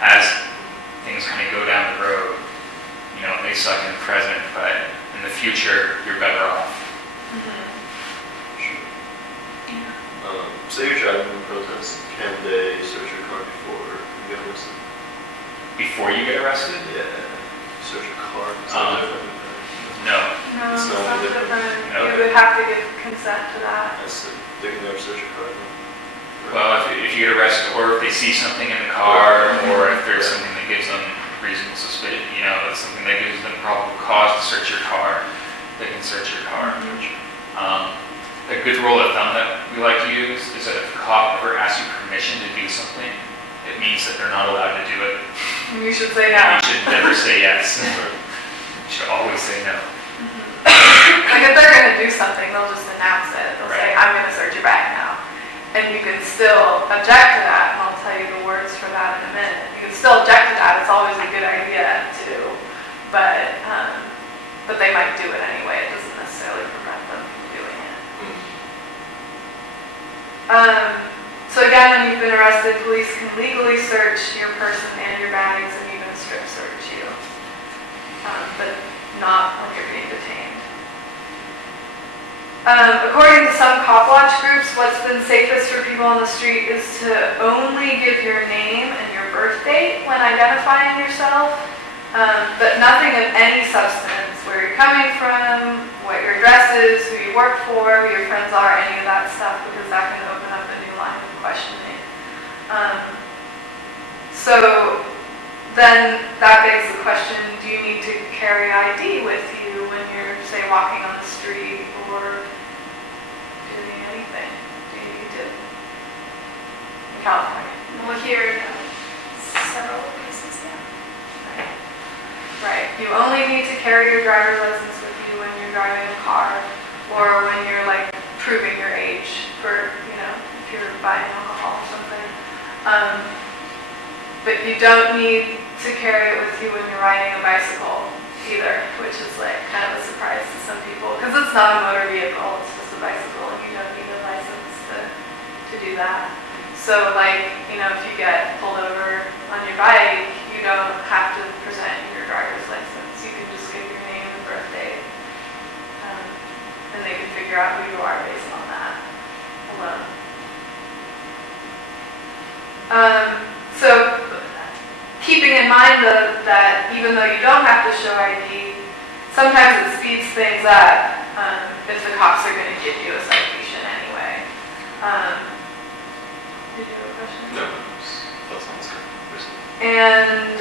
as things kind of go down the road, it may suck in the present, but in the future, you're better off. Say you're driving in protest, can they search your car before you get arrested? Before you get arrested? Yeah. Search your car. No. No, it's It's not not different. different. No. You would have to give consent to that. They can never search your car. Well, if you get arrested, or if they see something in the car, or if there's something that gives them reasonable suspicion, something that gives them probable cause to search your car, they can search your car. A good rule of thumb that we like to use is that if a cop ever asks you permission to do something, it means that they're not allowed to do it. And you should say You no. should never say yes. You should always say no. Like if they're going to do something, they'll just announce it. They'll say, Right. I'm going to search your bag now. And you can still object to that, and I'll tell you the words for that in a minute. You can still object to that. It's always a good idea to, but they might do it anyway. It doesn't necessarily prevent them from doing it. So again, when you've been arrested, police can legally search your person and your bags and even strip search you, but not when you're being detained. According to some cop watch groups, what's been safest for people on the street is to only give your name and your birth date when identifying yourself, but nothing of any substance, where you're coming from, what your address is, who you work for, who your friends are, any of that stuff, because that can open up a new line of questioning. So then that begs the question, do you need to carry ID with you when you're, say, walking on the street or doing anything? Do you need to? In California. Well, here, several places, yeah. Right. You only need to carry your driver's license with you when you're driving a car or when you're like proving your age for, if you're buying alcohol or something. But you don't need to carry it with you when you're riding a bicycle either, which is like kind of a surprise to some people because it's not a motor vehicle, it's just a bicycle and you don't need a license to do that. So if you get pulled over on your bike, you don't have to present your driver's license. You can just give your name and birth date. And they can figure out who you are based on that alone. So keeping in mind that even though you don't have to show ID, sometimes it speeds things up if the cops are going to give you a citation anyway. Did you have a question? No, that sounds good. And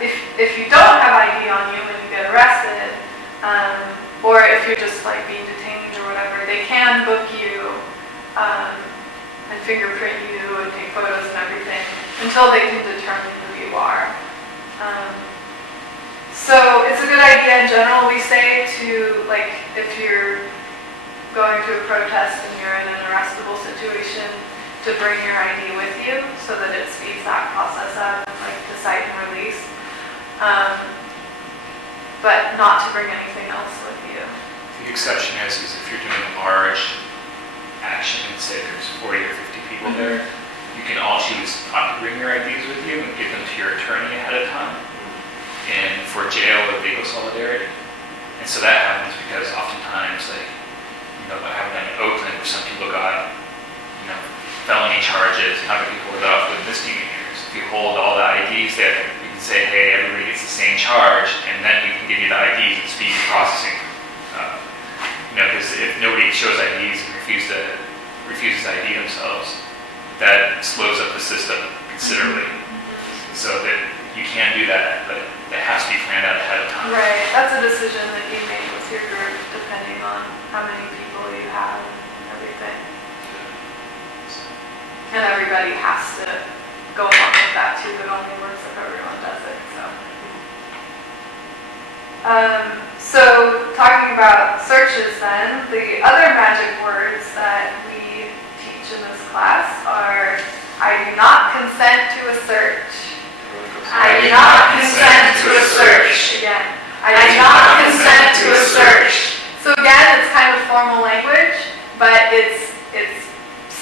if you don't have ID on you when you get arrested, or if you're just being detained or whatever, they can book you and fingerprint you and take photos and everything until they can determine who you are. So it's a good idea in general, we say, to if you're going to a protest and you're in an arrestable situation, to bring your ID with you so that it speeds that process up, to cite and release, but not to bring anything else with you. The exception is if you're doing a large action and say there's 40 or 50 people there, you can all choose not to bring your IDs with you and give them to your attorney ahead of time and for jail or legal solidarity. And so that happens because oftentimes, what happened in Oakland where some people got, felony charges, and other people were off with misdemeanors. If you hold all the IDs there, you can say, hey, everybody gets the same charge, and then we can give you the IDs and speed processing. Because if nobody shows IDs and refuses to ID themselves, that slows up the system considerably. So that you can do that, but it has to be planned out ahead of time. Right, that's a decision that you make with your group depending on how many people you have and everything. And everybody has to go along with that too. It only works if everyone does it. So talking about searches then, the other magic words that we teach in this class are, I do not consent to a search. I do not consent to a search. Again, I do not consent to a search. So again, it's kind of formal language, but it's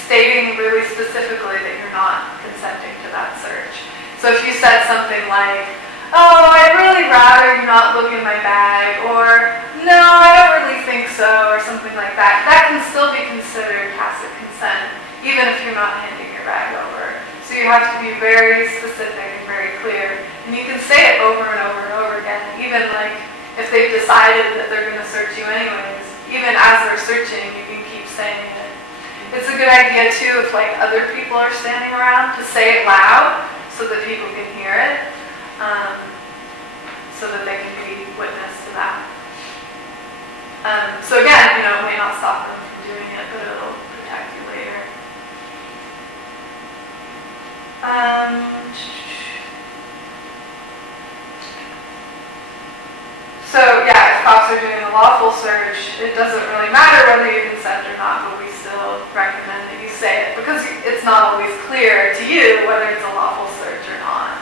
stating really specifically that you're not consenting to that search. So if you said something like, oh, I'd really rather you not look in my bag, or no, I don't really think so, or something like that, that can still be considered tacit consent, even if you're not handing your bag over. So you have to be very specific and very clear, and you can say it over and over and over again, even like if they've decided that they're going to search you anyways, even as they're searching, you can keep saying it. It's a good idea too if like other people are standing around to say it loud so that people can hear it, so that they can be witness to that. So again, it may not stop them from doing it, but it'll protect you later. So yeah, if cops are doing a lawful search, it doesn't really matter whether you consent or not, but we still recommend that you say it because it's not always clear to you whether it's a lawful search or not.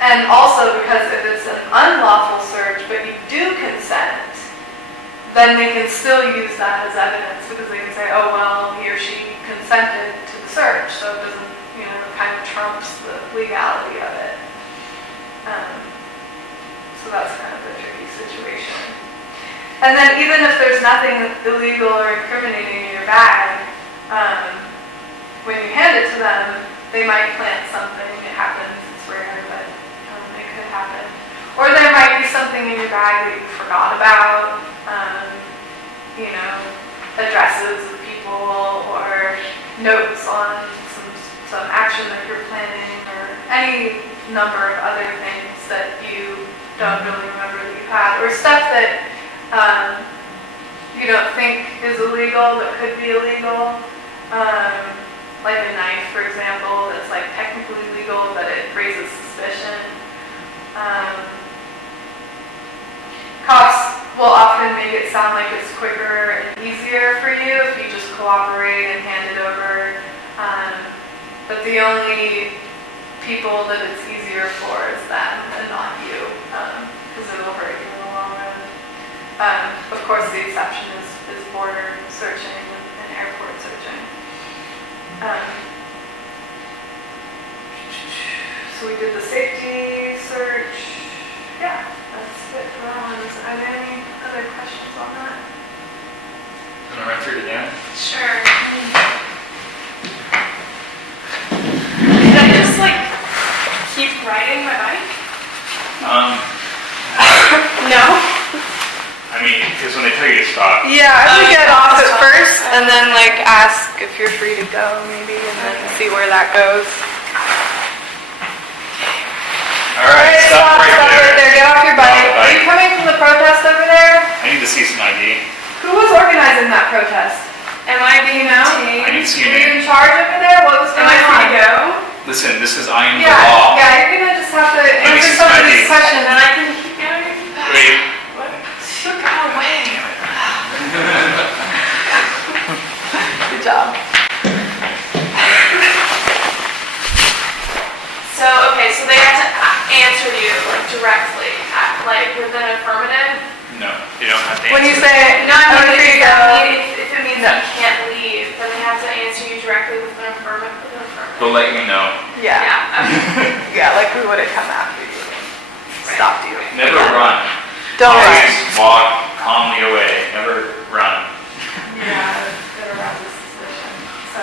And also because if it's an unlawful search but you do consent, then they can still use that as evidence because they can say, oh well, he or she consented to the search, so it doesn't, kind of trumps the legality of it. So that's kind of a tricky situation. And then even if there's nothing illegal or incriminating in your bag, when you hand it to them, they might plant something. It happens, it's rare, but it could happen. Or there might be something in your bag that you forgot about, addresses of people or notes on some action that you're planning or any number of other things that you don't really remember that you had, or stuff that you don't think is illegal but could be illegal, like a knife, for example, that's like technically legal but it raises suspicion. Cops will often make it sound like it's quicker and easier for you if you just cooperate and hand it over, but the only people that it's easier for is them and not you, because it'll hurt you in the long run. Of course, the exception is border searching and airport searching. So we did the safety search. Yeah, that's it for that one. Are there any other questions on that? Want to run through it again? Sure. Did I just keep riding my bike? No. I mean, because when they tell you to stop, Yeah, I would get off at first and then ask if you're free to go maybe and then see where that goes. all right, stop right there. Get off your bike. Off the Are you bike. coming from the protest over there? I need to see some ID. Who was organizing that protest? Am I Do you being know? I need to see Were your you in name. charge over there? What was Am going I free to on? go? Listen, this is I am the Yeah, law. yeah, you're gonna just have to me answer see some some of these ID. questions. And then I can keep going? Wait. What? Go away. Good job. So they have to answer you directly, with an affirmative? No, they don't have to When you answer. say, No, I "I'm mean, free to go," if it means that you can't leave, then they have to answer you directly with an affirmative. They'll let you know. yeah, Yeah. yeah, like we would have come after you, stopped you. Never run. Don't Always run. walk calmly away. Never run. Yeah, better around the suspicion. So